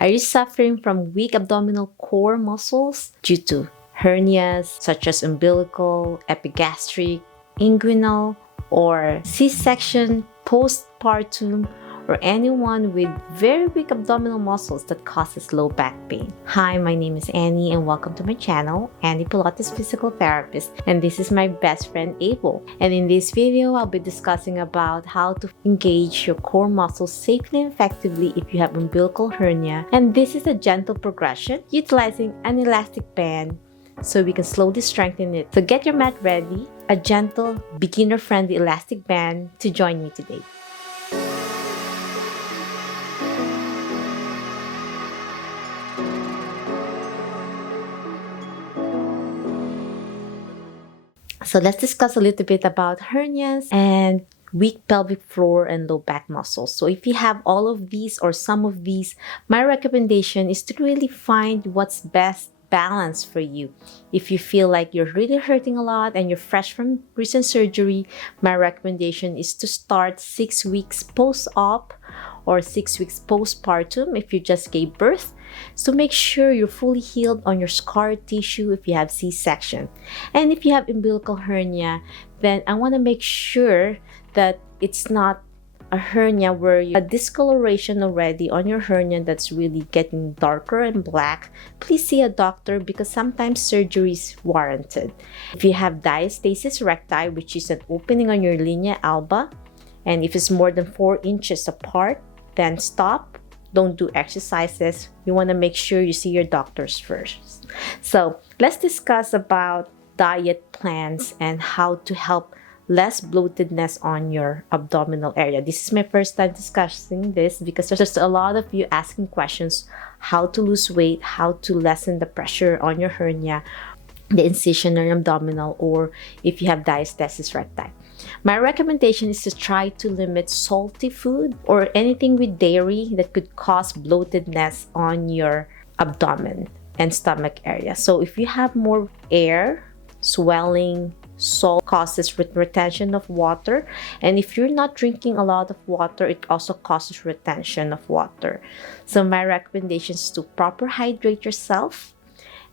Are you suffering from weak abdominal core muscles due to hernias such as umbilical, epigastric, inguinal, or C-section, postpartum, or anyone with very weak abdominal muscles that causes low back pain? Hi, my name is Annie and welcome to my channel, Annie Pilates Physical Therapist, and this is my best friend Abel. And in this video, I'll be discussing about how to engage your core muscles safely and effectively if you have umbilical hernia. And this is a gentle progression utilizing an elastic band so we can slowly strengthen it. So get your mat ready, a gentle, beginner-friendly elastic band to join me today. So let's discuss a little bit about hernias and weak pelvic floor and low back muscles. So if you have all of these or some of these, my recommendation is to really find what's best balance for you. If you feel like you're really hurting a lot and you're fresh from recent surgery, my recommendation is to start 6 weeks post-op or 6 weeks postpartum if you just gave birth. So make sure you're fully healed on your scar tissue if you have C-section. And if you have umbilical hernia, then I want to make sure that it's not a hernia where you have a discoloration already on your hernia that's really getting darker and black. Please see a doctor because sometimes surgery is warranted. If you have diastasis recti, which is an opening on your linea alba, and if it's more than 4 inches apart, then stop. Don't do exercises. You want to make sure you see your doctors first. So let's discuss about diet plans and how to help less bloatedness on your abdominal area. This is my first time discussing this because there's a lot of you asking questions how to lose weight, how to lessen the pressure on your hernia, the incision on your abdominal, or if you have diastasis recti. My recommendation is to try to limit salty food or anything with dairy that could cause bloatedness on your abdomen and stomach area. So if you have more air, swelling, salt causes retention of water, and if you're not drinking a lot of water, it also causes retention of water. So my recommendation is to proper hydrate yourself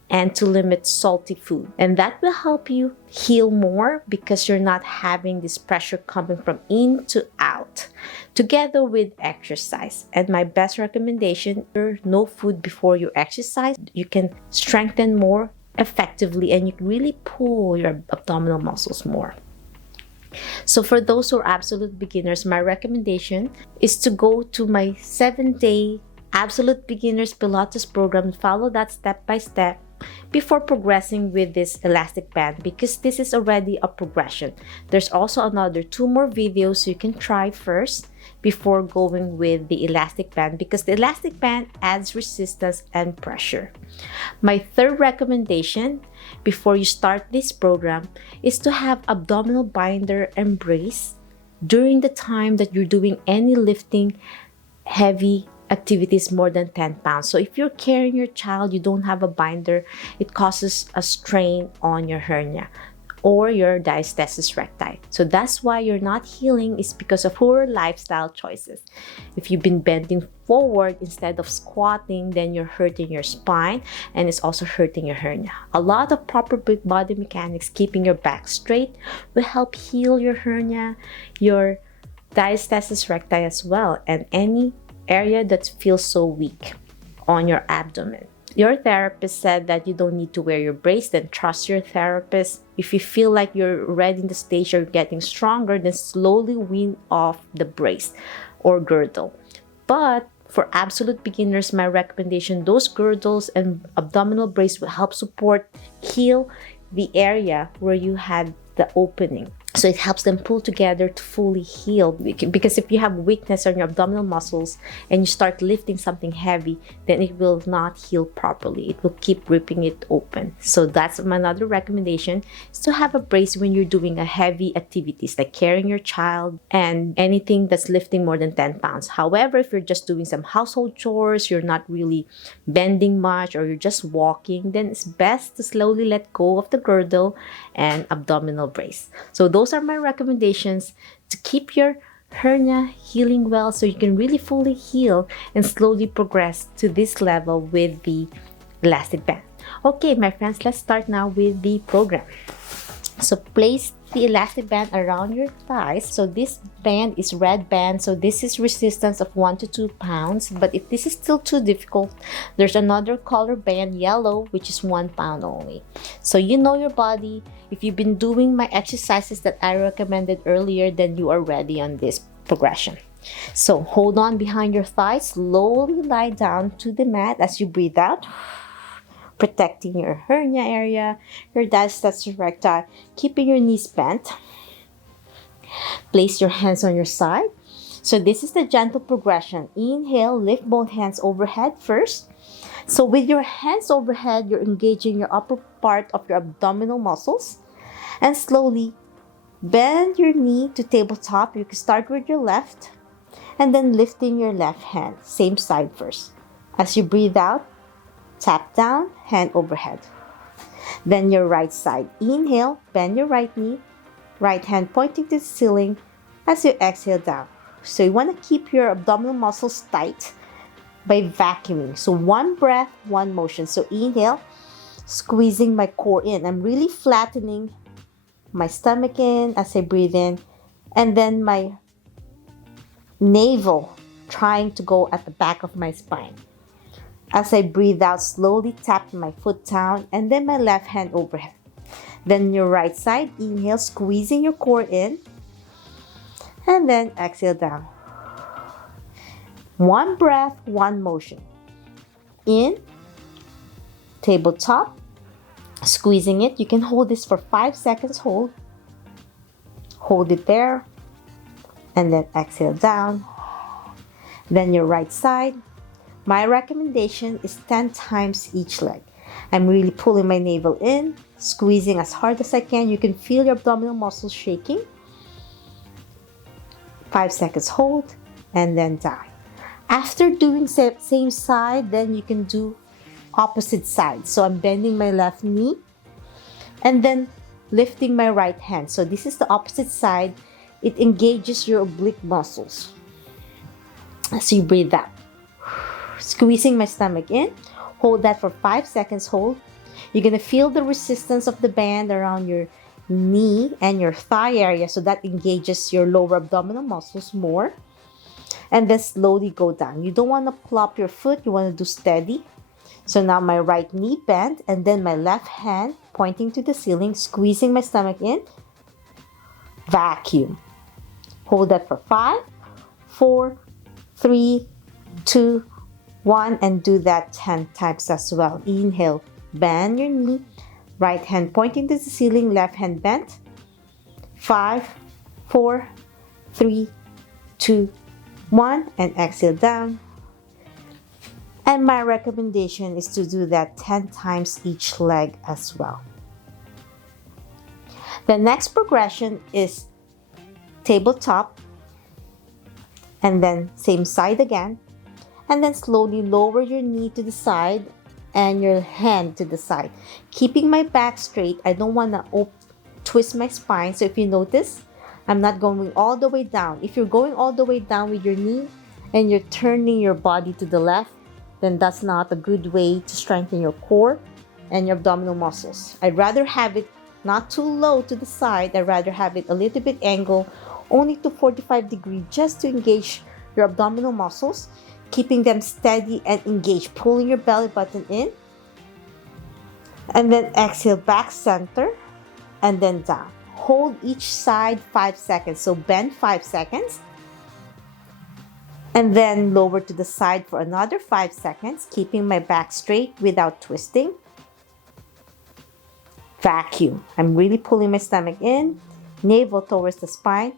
and to limit salty food, and that will help you heal more because you're not having this pressure coming from in to out, together with exercise. And my best recommendation, no food before you exercise. You can strengthen more effectively and you can really pull your abdominal muscles more. So for those who are absolute beginners, my recommendation is to go to my 7-day Absolute Beginners Pilates program. Follow that step by step before progressing with this elastic band because this is already a progression. There's also another 2 more videos you can try first before going with the elastic band because the elastic band adds resistance and pressure. My third recommendation before you start this program is to have abdominal binder and brace during the time that you're doing any lifting, heavy activities more than 10 pounds. So if you're carrying your child, you don't have a binder, it causes a strain on your hernia or your diastasis recti. So that's why you're not healing, is because of poor lifestyle choices. If you've been bending forward instead of squatting, then you're hurting your spine and it's also hurting your hernia. A lot of proper body mechanics, keeping your back straight, will help heal your hernia, your diastasis recti as well, and any area that feels so weak on your abdomen. Your therapist said that you don't need to wear your brace, then trust your therapist. If you feel like you're already in the stage you're getting stronger, then slowly wean off the brace or girdle. But for absolute beginners, my recommendation, those girdles and abdominal brace will help support, heal the area where you had the opening. So it helps them pull together to fully heal, because if you have weakness on your abdominal muscles and you start lifting something heavy, then it will not heal properly. It will keep ripping it open. So that's another recommendation, is to have a brace when you're doing a heavy activities like carrying your child and anything that's lifting more than 10 pounds. However, if you're just doing some household chores, you're not really bending much, or you're just walking, then it's best to slowly let go of the girdle and abdominal brace. So those are my recommendations to keep your hernia healing well, so you can really fully heal and slowly progress to this level with the elastic band. Okay, my friends, let's start now with the program. So place the elastic band around your thighs. So this band is red band, so this is resistance of 1 to 2 pounds. But if this is still too difficult, there's another color band, yellow, which is 1 pound only. So you know your body. If you've been doing my exercises that I recommended earlier, then you are ready on this progression. So hold on behind your thighs, slowly lie down to the mat as you breathe out, protecting your hernia area, your diastasis recti, keeping your knees bent. Place your hands on your side. So this is the gentle progression. Inhale, lift both hands overhead first. So with your hands overhead, you're engaging your upper part of your abdominal muscles. And slowly bend your knee to tabletop. You can start with your left and then lifting your left hand, same side first. As you breathe out, tap down, hand overhead. Then your right side. Inhale, bend your right knee, right hand pointing to the ceiling as you exhale down. So you want to keep your abdominal muscles tight by vacuuming. So one breath, one motion. So inhale, squeezing my core in. I'm really flattening my stomach in as I breathe in, and then my navel trying to go at the back of my spine. As I breathe out, slowly tap my foot down and then my left hand overhead. Then your right side, inhale, squeezing your core in, and then exhale down. One breath, one motion. In, tabletop, squeezing it. You can hold this for 5 seconds, hold it there, and then exhale down. Then your right side. My recommendation is 10 times each leg. I'm really pulling my navel in, squeezing as hard as I can. You can feel your abdominal muscles shaking. 5 seconds, hold, and then down. After doing same side, then you can do opposite side. So I'm bending my left knee and then lifting my right hand. So this is the opposite side. It engages your oblique muscles. As you breathe out. Squeezing my stomach in. Hold that for 5 seconds, hold. You're going to feel the resistance of the band around your knee and your thigh area, so that engages your lower abdominal muscles more. And then slowly go down. You don't want to plop your foot, you want to do steady. So now my right knee bent and then my left hand pointing to the ceiling, squeezing my stomach in. Vacuum. Hold that for 5, 4, 3, 2, 1, and do that 10 times as well. Inhale, bend your knee, right hand pointing to the ceiling, left hand bent. 5, 4, 3, 2, 1, and exhale down. And my recommendation is to do that 10 times each leg as well. The next progression is tabletop, and then same side again, and then slowly lower your knee to the side and your hand to the side, keeping my back straight. I don't want to twist my spine. So if you notice, I'm not going all the way down. If you're going all the way down with your knee and you're turning your body to the left, then that's not a good way to strengthen your core and your abdominal muscles. I'd rather have it not too low to the side. I'd rather have it a little bit angle, only to 45 degrees, just to engage your abdominal muscles, keeping them steady and engaged, pulling your belly button in, and then exhale back center, and then down. Hold each side 5 seconds. So bend 5 seconds, and then lower to the side for another 5 seconds, keeping my back straight without twisting. Vacuum. I'm really pulling my stomach in, navel towards the spine.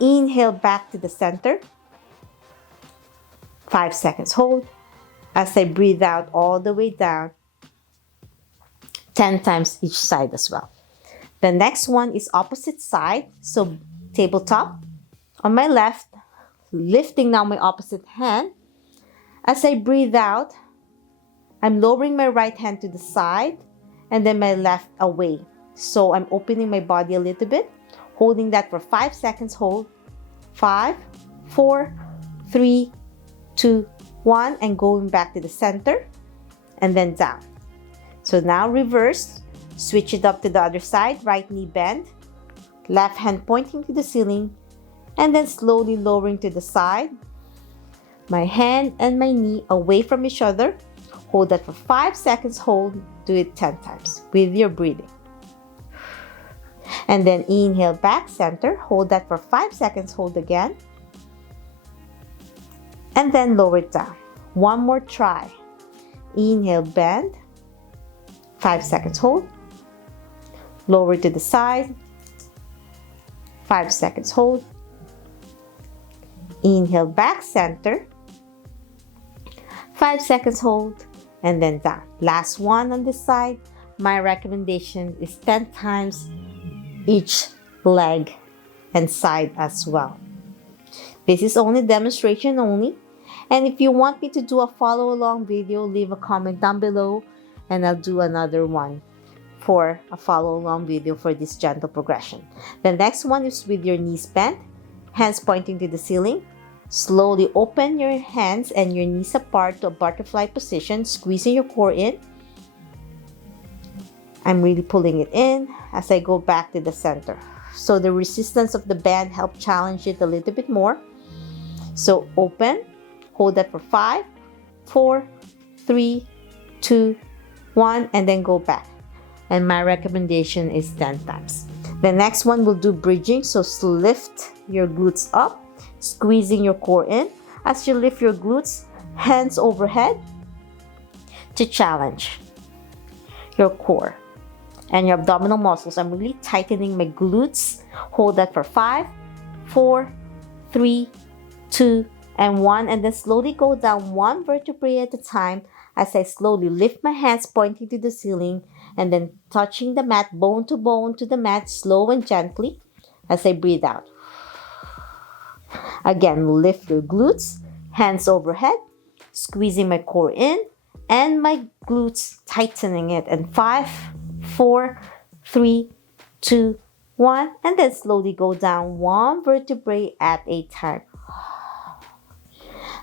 Inhale back to the center. 5 seconds, hold. As I breathe out all the way down, 10 times each side as well. The next one is opposite side. So tabletop on my left, lifting now my opposite hand. As I breathe out, I'm lowering my right hand to the side and then my left away. So I'm opening my body a little bit, holding that for 5 seconds, hold. 5, 4, 3, 2, 1, and going back to the center and then down. So now reverse, switch it up to the other side, right knee bend, left hand pointing to the ceiling, and then slowly lowering to the side. My hand and my knee away from each other. Hold that for 5 seconds, hold, do it 10 times with your breathing. And then inhale back center, hold that for 5 seconds, hold again. And then lower it down. One more try. Inhale, bend, 5 seconds, hold. Lower to the side, 5 seconds, hold. Inhale back center, 5 seconds, hold, and then down. Last one on this side. My recommendation is 10 times each leg and side as well. This is only demonstration only. And if you want me to do a follow along video, leave a comment down below and I'll do another one for a follow along video for this gentle progression. The next one is with your knees bent, hands pointing to the ceiling. Slowly open your hands and your knees apart to a butterfly position, squeezing your core in. I'm really pulling it in as I go back to the center. So the resistance of the band helps challenge it a little bit more. So open, hold that for 5, 4, 3, 2, 1, and then go back. And my recommendation is 10 times. The next one will do bridging. So lift your glutes up, squeezing your core in. As you lift your glutes, hands overhead to challenge your core and your abdominal muscles. I'm really tightening my glutes. Hold that for 5, 4, 3, 2, and 1. And then slowly go down one vertebrae at a time as I slowly lift my hands pointing to the ceiling and then touching the mat, bone to the mat, slow and gently as I breathe out. Again, lift your glutes, hands overhead, squeezing my core in and my glutes tightening it. And 5, 4, 3, 2, 1, and then slowly go down one vertebrae at a time.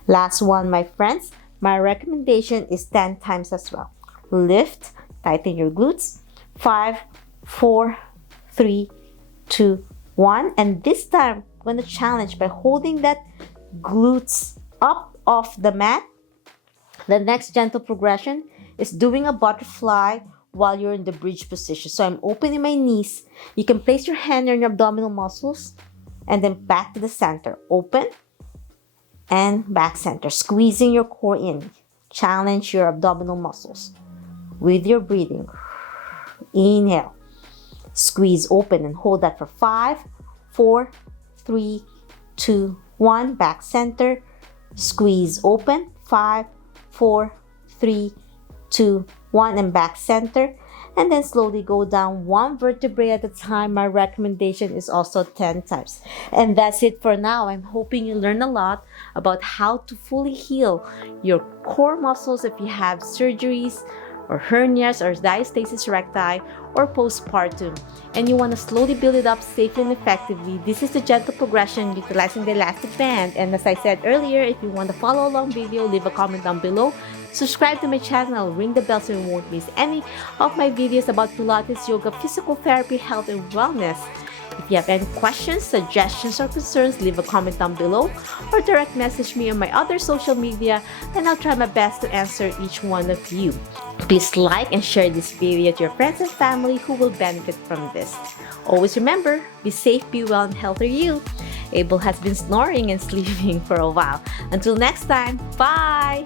Last one, my friends. My recommendation is 10 times as well. Lift, tighten your glutes. 5, 4, 3, 2, 1. And this time, I'm going to challenge by holding that glutes up off the mat. The next gentle progression is doing a butterfly while you're in the bridge position. So I'm opening my knees. You can place your hand on your abdominal muscles and then back to the center. Open and back center, squeezing your core in. Challenge your abdominal muscles with your breathing. Inhale, squeeze open and hold that for 5, 4, 3, 2, 1. Back center, squeeze open. 5, 4, 3, 2, 1, and back center. And then slowly go down one vertebrae at a time. My recommendation is also 10 times. And that's it for now. I'm hoping you learn a lot about how to fully heal your core muscles if you have surgeries or hernias or diastasis recti or postpartum and you want to slowly build it up safely and effectively. This is the gentle progression utilizing the elastic band. And as I said earlier, if you want to follow along video, leave a comment down below. Subscribe to my channel, ring the bell so you won't miss any of my videos about Pilates, yoga, physical therapy, health, and wellness. If you have any questions, suggestions, or concerns, leave a comment down below or direct message me on my other social media and I'll try my best to answer each one of you. Please like and share this video to your friends and family who will benefit from this. Always remember, be safe, be well, and healthy you. Abel has been snoring and sleeping for a while. Until next time, bye!